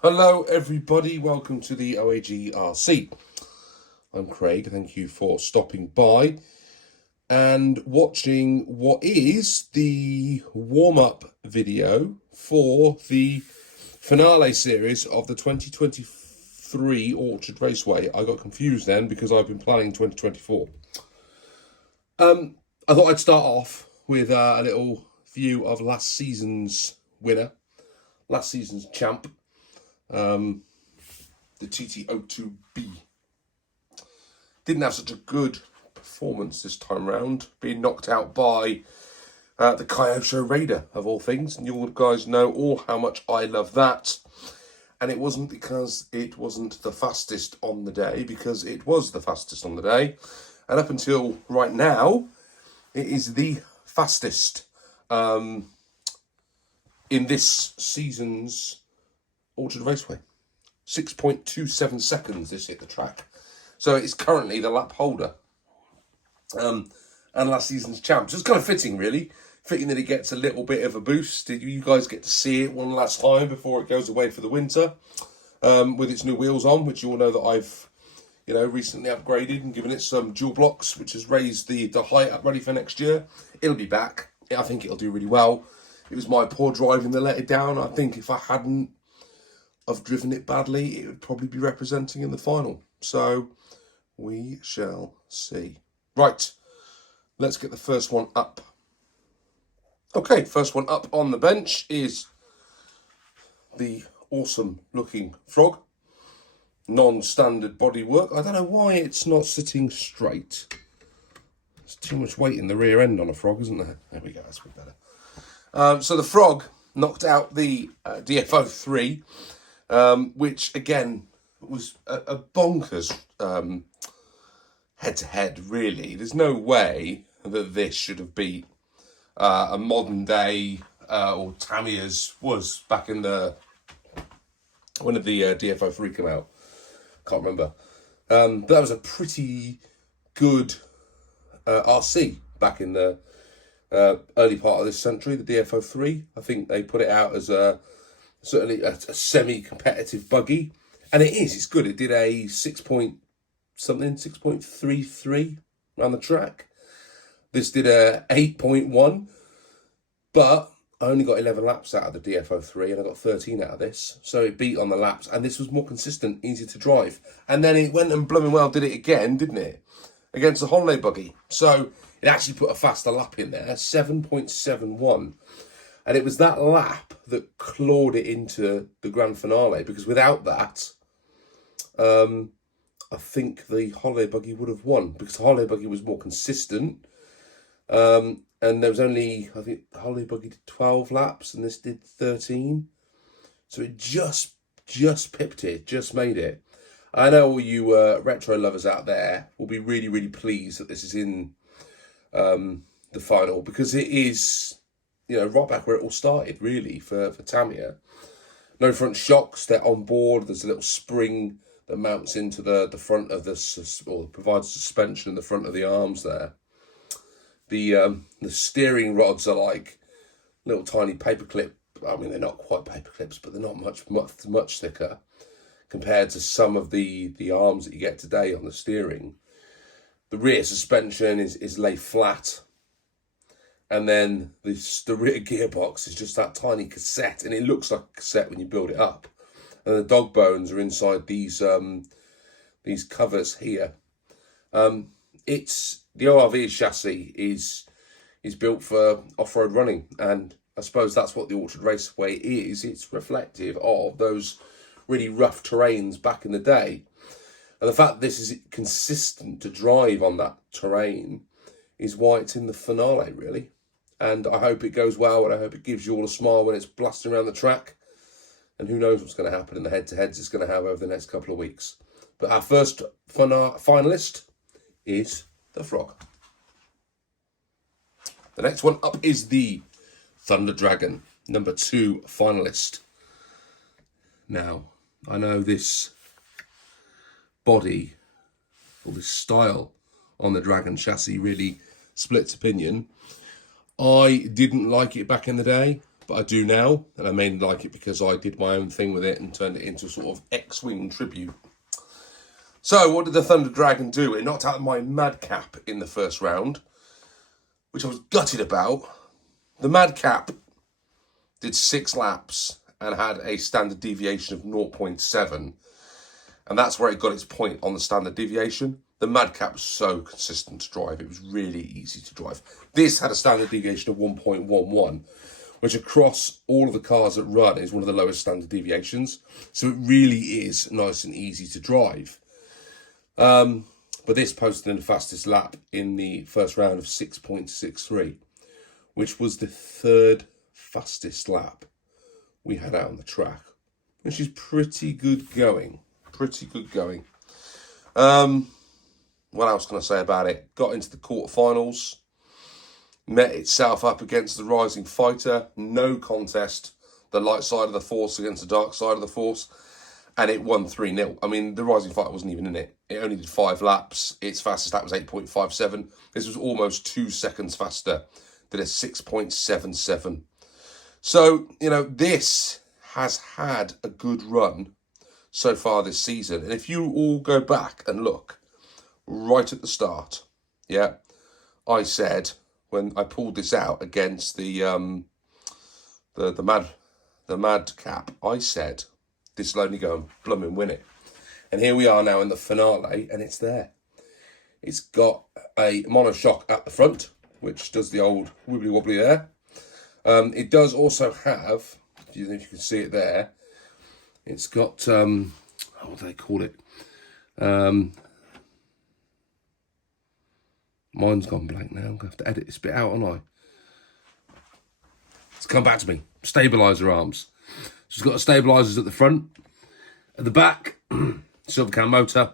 Hello everybody, welcome to the OAGRC. I'm Craig, thank you for stopping by and watching what is the warm-up video for the finale series of the 2023 Orchard Raceway. I got confused then because I've been planning 2024. I thought I'd start off with a little view of last season's winner, last season's champ. The TT02B didn't have such a good performance this time round, being knocked out by the Kyosho Raider of all things, and you guys know all how much I love that. And it wasn't because it wasn't the fastest on the day, because it was the fastest on the day, and up until right now, it is the fastest in this season's Orchard Raceway. 6.27 seconds this hit the track. So it's currently the lap holder. And last season's champ. So it's kind of fitting, really. Fitting that it gets a little bit of a boost. You guys get to see it one last time before it goes away for the winter. With its new wheels on, which you all know that I've, recently upgraded and given it some dual blocks, which has raised the height up ready for next year. It'll be back. I think it'll do really well. It was my poor driving that let it down. I think if I hadn't have driven it badly, it would probably be representing in the final. So we shall see. Right, let's get the first one up. Okay, first one up on the bench is the awesome looking Frog. Non-standard bodywork. I don't know why it's not sitting straight. There's too much weight in the rear end on a Frog, isn't there? There we go, that's a bit better. So the Frog knocked out the DFO3. Which again was a bonkers head-to-head, really. There's no way that this should have beat a modern day or Tamiya's was back in the when did the DFO3 come out? Can't remember. But that was a pretty good RC back in the early part of this century. The DFO3, I think they put it out as certainly a semi-competitive buggy, and it is. It's good. It did a 6.33 around the track. This did a 8.1, but I only got 11 laps out of the DFO3, and I got 13 out of this. So it beat on the laps, and this was more consistent, easier to drive. And then it went and blooming well did it again, didn't it? Against the holiday buggy. So it actually put a faster lap in there, 7.71. And it was that lap that clawed it into the grand finale, because without that, I think the holiday buggy would have won, because the holiday buggy was more consistent. And there was only, I think the holiday buggy did 12 laps and this did 13. So it just pipped it, just made it. I know all you retro lovers out there will be really, really pleased that this is in the final, because it is, right back where it all started, really, for Tamiya. No front shocks, they're on board. There's a little spring that mounts into the front of or provides suspension in the front of the arms there. The steering rods are like little tiny paperclip. I mean, they're not quite paper clips, but they're not much thicker compared to some of the arms that you get today on the steering. The rear suspension is lay flat. And then the rear gearbox is just that tiny cassette, and it looks like a cassette when you build it up. And the dog bones are inside these covers here. It's the ORV chassis is built for off-road running, and I suppose that's what the Orchard Raceway is. It's reflective of those really rough terrains back in the day, and the fact that this is consistent to drive on that terrain is why it's in the finale, really. And I hope it goes well, and I hope it gives you all a smile when it's blasting around the track. And who knows what's going to happen in the head-to-heads it's going to have over the next couple of weeks. But our first finalist is the Frog. The next one up is the Thunder Dragon, number 2 finalist. Now, I know this body, or this style on the Dragon chassis really splits opinion. I didn't like it back in the day. but I do now, and I mainly like it because I did my own thing with it and turned it into a sort of X-Wing tribute. So what did the Thunder Dragon do? It knocked out my Madcap in the first round, which I was gutted about. The Madcap did 6 laps and had a standard deviation of 0.7. And that's where it got its point on the standard deviation. The Madcap was so consistent to drive. It was really easy to drive. This had a standard deviation of 1.11, which across all of the cars that run is one of the lowest standard deviations. So it really is nice and easy to drive. But this posted in the fastest lap in the first round of 6.63, which was the 3rd fastest lap we had out on the track, which is pretty good going. Pretty good going. What else can I say about it? Got into the quarterfinals, met itself up against the Rising Fighter, no contest, the light side of the Force against the dark side of the Force, and it won 3-0. I mean, the Rising Fighter wasn't even in it. It only did 5 laps. Its fastest lap was 8.57. This was almost 2 seconds faster, did a 6.77. So, you know, this has had a good run so far this season. And if you all go back and look right at the start, yeah, I said when I pulled this out against the Madcap, I said this will only go and blooming win it. And here we are now in the finale, and it's there. It's got a monoshock at the front, which does the old wibbly wobbly there. It does also have, if you can see it there, it's got, what do they call it? Mine's gone blank now. I'm going to have to edit this bit out, aren't I? It's come back to me. Stabiliser arms. So it's got the stabilisers at the front. At the back, silver can motor.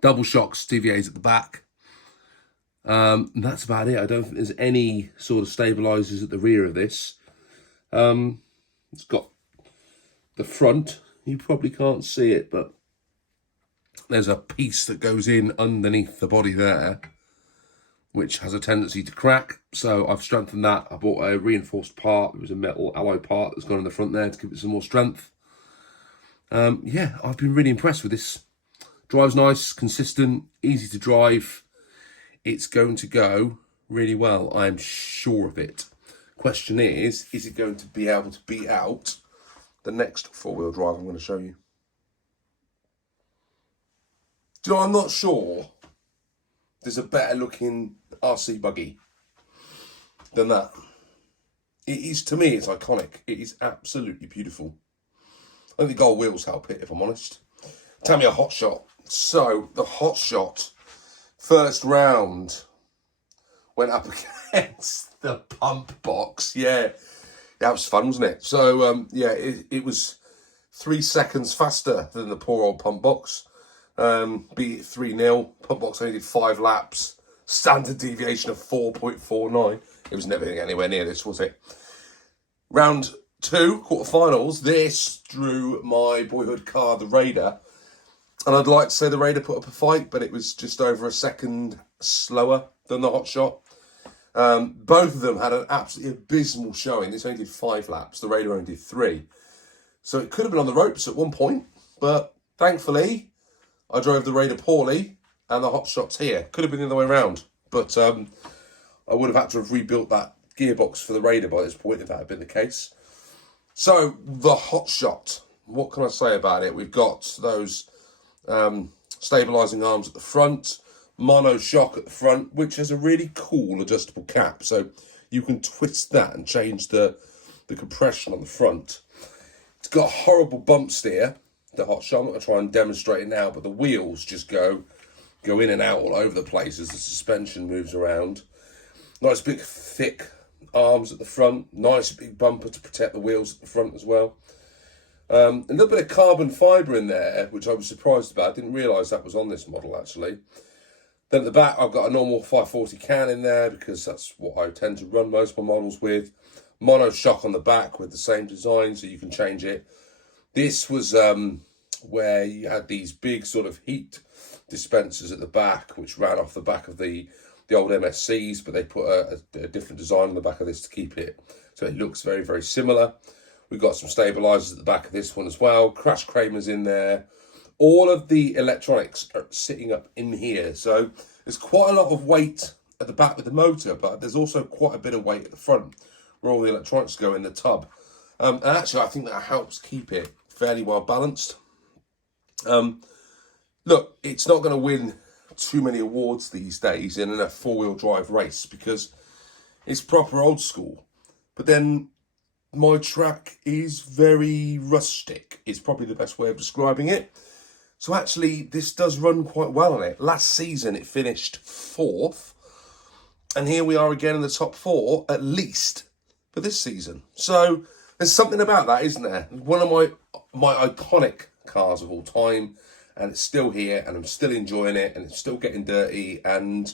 Double shocks, DVAs at the back. And that's about it. I don't think there's any sort of stabilisers at the rear of this. It's got the front. You probably can't see it, but there's a piece that goes in underneath the body there, which has a tendency to crack. So I've strengthened that. I bought a reinforced part. It was a metal alloy part that's gone in the front there to give it some more strength. Yeah, I've been really impressed with this. Drives nice, consistent, easy to drive. It's going to go really well. I'm sure of it. Question is it going to be able to beat out the next 4-wheel drive I'm going to show you? Do you know, I'm not sure there's a better looking RC buggy than that. It is, to me, it's iconic. It is absolutely beautiful. I think the gold wheels help it, if I'm honest. Tamiya Hotshot. So, the Hotshot first round went up against the pump box. Yeah, that was fun, wasn't it? So, yeah, it was 3 seconds faster than the poor old pump box. Beat it 3-0. Pump box only did 5 laps. Standard deviation of 4.49. It was never going to get anywhere near this, was it? Round 2, quarterfinals. This drew my boyhood car, the Raider. And I'd like to say the Raider put up a fight, but it was just over a second slower than the Hotshot. Both of them had an absolutely abysmal showing. This only did 5 laps. The Raider only did 3. So it could have been on the ropes at one point, but thankfully I drove the Raider poorly and the Hotshot's here. Could have been the other way around, but I would have had to have rebuilt that gearbox for the Raider by this point if that had been the case. So the Hotshot, what can I say about it? We've got those stabilising arms at the front, mono shock at the front, which has a really cool adjustable cap, so you can twist that and change the compression on the front. It's got a horrible bump steer, the Hotshot. I'm not going to try and demonstrate it now, but the wheels just go in and out all over the place as the suspension moves around. Nice big thick arms at the front, nice big bumper to protect the wheels at the front as well. A little bit of carbon fibre in there, which I was surprised about. I didn't realise that was on this model, actually. Then at the back, I've got a normal 540 can in there, because that's what I tend to run most of my models with. Mono shock on the back with the same design, so you can change it. This was where you had these big sort of heat dispensers at the back, which ran off the back of the old MSCs, but they put a different design on the back of this to keep it So it looks very, very similar. We've got some stabilizers at the back of this one as well. Crash Kramer's in there. All of the electronics are sitting up in here. So there's quite a lot of weight at the back with the motor, but there's also quite a bit of weight at the front where all the electronics go in the tub. And actually, I think that helps keep it fairly well balanced. Look, it's not going to win too many awards these days in a four-wheel drive race because it's proper old school. But then my track is very rustic. It's probably the best way of describing it. So actually, this does run quite well on it. Last season, it finished 4th. And here we are again in the top 4, at least, for this season. So there's something about that, isn't there? One of my iconic cars of all time. And it's still here, and I'm still enjoying it, and it's still getting dirty, and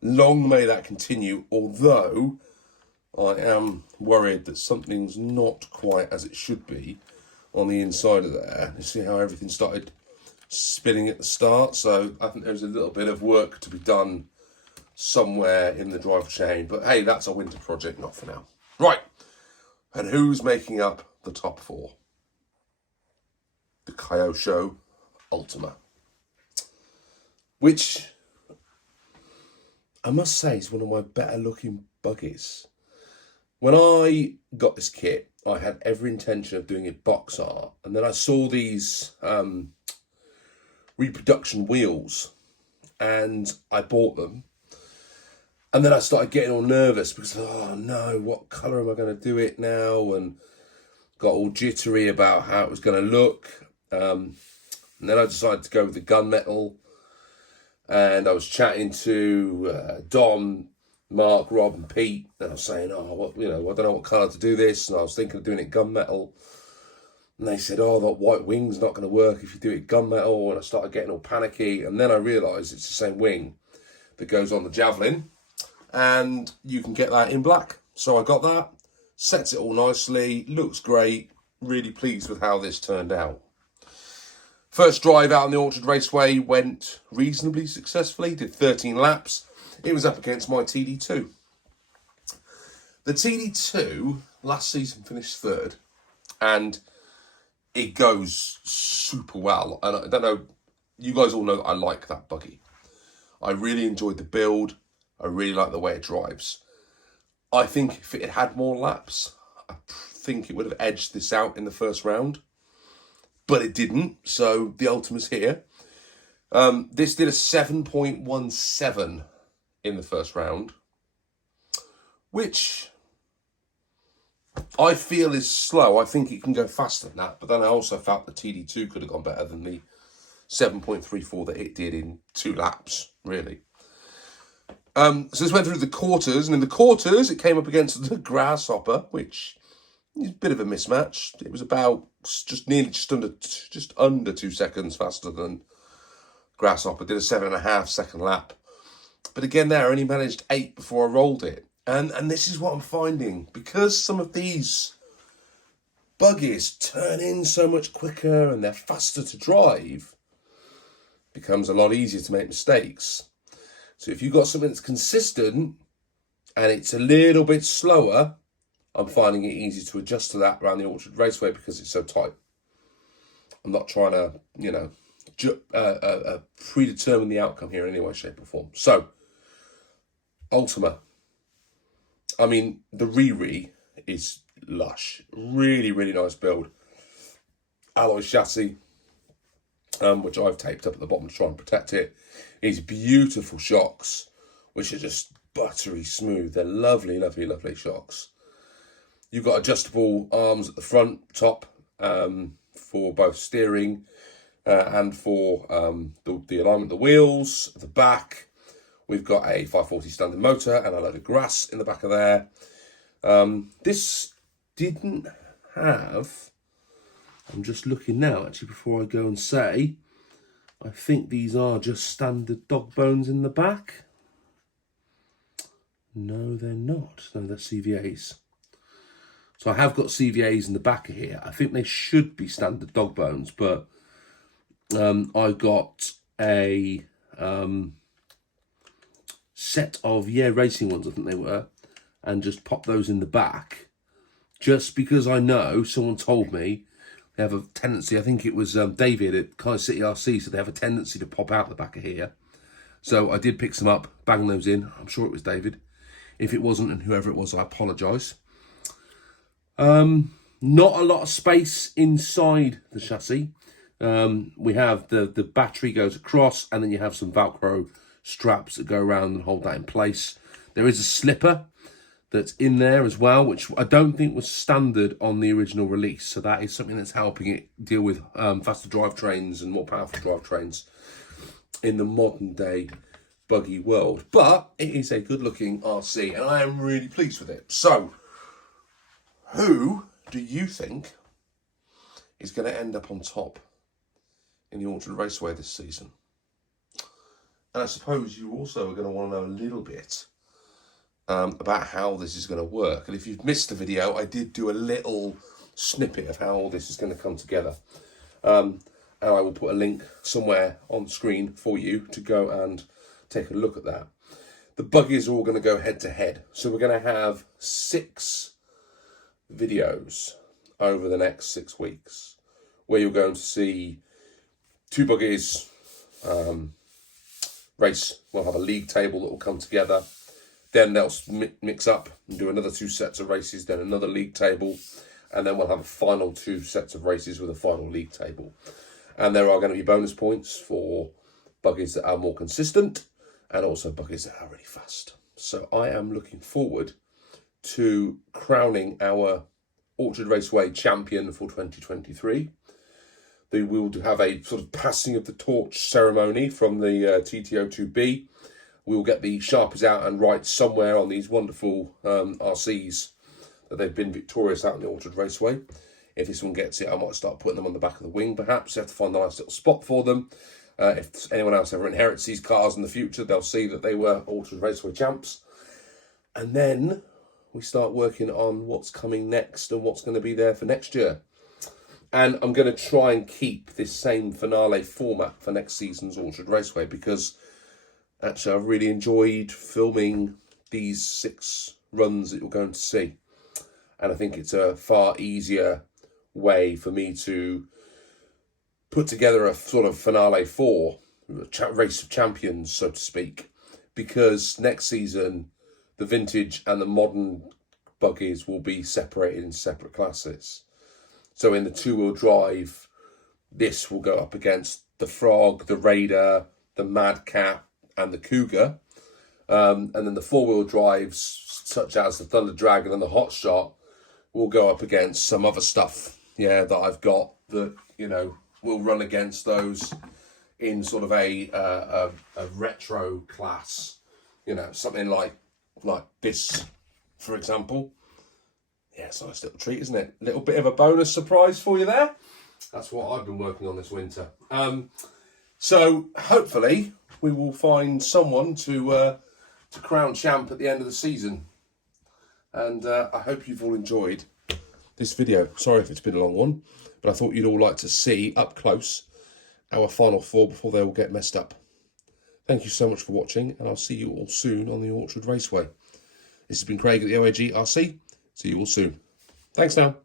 long may that continue, although I am worried that something's not quite as it should be on the inside of there. You see how everything started spinning at the start? So I think there's a little bit of work to be done somewhere in the drive chain, but hey, that's a winter project, not for now. Right, and who's making up the top 4? The Kyosho Ultima, which I must say is one of my better looking buggies. When I got this kit, I had every intention of doing it box art, and then I saw these reproduction wheels and I bought them, and then I started getting all nervous because, oh no, what colour am I going to do it now, and got all jittery about how it was going to look. And then I decided to go with the gunmetal, and I was chatting to Dom, Mark, Rob, and Pete, and I was saying, oh, what, I don't know what colour to do this, and I was thinking of doing it gunmetal, and they said, oh, that white wing's not going to work if you do it gunmetal, and I started getting all panicky, and then I realised it's the same wing that goes on the Javelin, and you can get that in black. So I got that, sets it all nicely, looks great, really pleased with how this turned out. First drive out on the Orchard Raceway went reasonably successfully, did 13 laps. It was up against my TD2. The TD2 last season finished 3rd, and it goes super well. And I don't know, you guys all know that I like that buggy. I really enjoyed the build. I really like the way it drives. I think if it had more laps, I think it would have edged this out in the first round. But it didn't, so the Ultima's here. This did a 7.17 in the first round, which I feel is slow. I think it can go faster than that, but then I also felt the TD2 could have gone better than the 7.34 that it did in 2 laps, really. So this went through the quarters, and in the quarters it came up against the Grasshopper, which is a bit of a mismatch. It was about just under 2 seconds faster than Grasshopper. Did a 7.5 second lap. But again there, I only managed 8 before I rolled it. And this is what I'm finding. Because some of these buggies turn in so much quicker and they're faster to drive, it becomes a lot easier to make mistakes. So if you've got something that's consistent and it's a little bit slower, I'm finding it easy to adjust to that around the Orchard Raceway because it's so tight. I'm not trying to, predetermine the outcome here in any way, shape or form. So, Ultima. I mean, the Riri is lush. Really, really nice build. Alloy chassis, which I've taped up at the bottom to try and protect it. These beautiful shocks, which are just buttery smooth. They're lovely, lovely, lovely shocks. You've got adjustable arms at the front, top, for both steering and for the alignment of the wheels. At the back, we've got a 540 standard motor and a load of grass in the back of there. This didn't have, I'm just looking now actually before I go and say, I think these are just standard dog bones in the back. No, they're not. No, they're CVAs. So I have got CVAs in the back of here. I think they should be standard dog bones, but I got a set of racing ones, I think they were, and just popped those in the back. just because I know someone told me they have a tendency, I think it was David at Kai City RC, so they have a tendency to pop out the back of here. So I did pick some up, bang those in. I'm sure it was David. If it wasn't, and whoever it was, I apologise. Not a lot of space inside the chassis. We have the battery goes across, and then you have some Velcro straps that go around and hold that in place. There is a slipper that's in there as well, which I don't think was standard on the original release. So that is something that's helping it deal with faster drivetrains and more powerful drivetrains in the modern day buggy world. But it is a good looking RC, and I am really pleased with it. So, who do you think is going to end up on top in the Orchard Raceway this season? And I suppose you also are going to want to know a little bit about how this is going to work. And if you've missed the video, I did do a little snippet of how all this is going to come together. And I will put a link somewhere on the screen for you to go and take a look at that. The buggies are all going to go head to head. So we're going to have 6 videos over the next 6 weeks where you're going to see 2 buggies race. We'll have a league table that will come together. Then they'll mix up and do another 2 sets of races, then another league table, and then we'll have a final 2 sets of races with a final league table. And there are going to be bonus points for buggies that are more consistent and also buggies that are really fast. So I am looking forward to crowning our Orchard Raceway champion for 2023. We will have a sort of passing of the torch ceremony from the TTO2B. We'll get the Sharpies out and write somewhere on these wonderful RCs that they've been victorious out in the Orchard Raceway. If this one gets it, I might start putting them on the back of the wing, perhaps. You have to find a nice little spot for them. If anyone else ever inherits these cars in the future, they'll see that they were Orchard Raceway champs. And then we start working on what's coming next and what's going to be there for next year. And I'm going to try and keep this same finale format for next season's Orchard Raceway, because actually I've really enjoyed filming these 6 runs that you're going to see. And I think it's a far easier way for me to put together a sort of finale for a race of champions, so to speak, because next season the vintage and the modern buggies will be separated in separate classes. So in the 2-wheel drive, this will go up against the Frog, the Raider, the Madcap, and the Cougar. And then the 4-wheel drives, such as the Thunder Dragon and the Hotshot, will go up against some other stuff, that I've got that, will run against those in sort of a retro class, something like this, for example. Yeah, it's a nice little treat, isn't it? Little bit of a bonus surprise for you there. That's what I've been working on this winter. So hopefully we will find someone to crown champ at the end of the season. And I hope you've all enjoyed this video. Sorry if it's been a long one, but I thought you'd all like to see up close our final 4 before they all get messed up. Thank you so much for watching, and I'll see you all soon on the Orchard Raceway. This has been Craig at the OAG RC. See you all soon. Thanks now.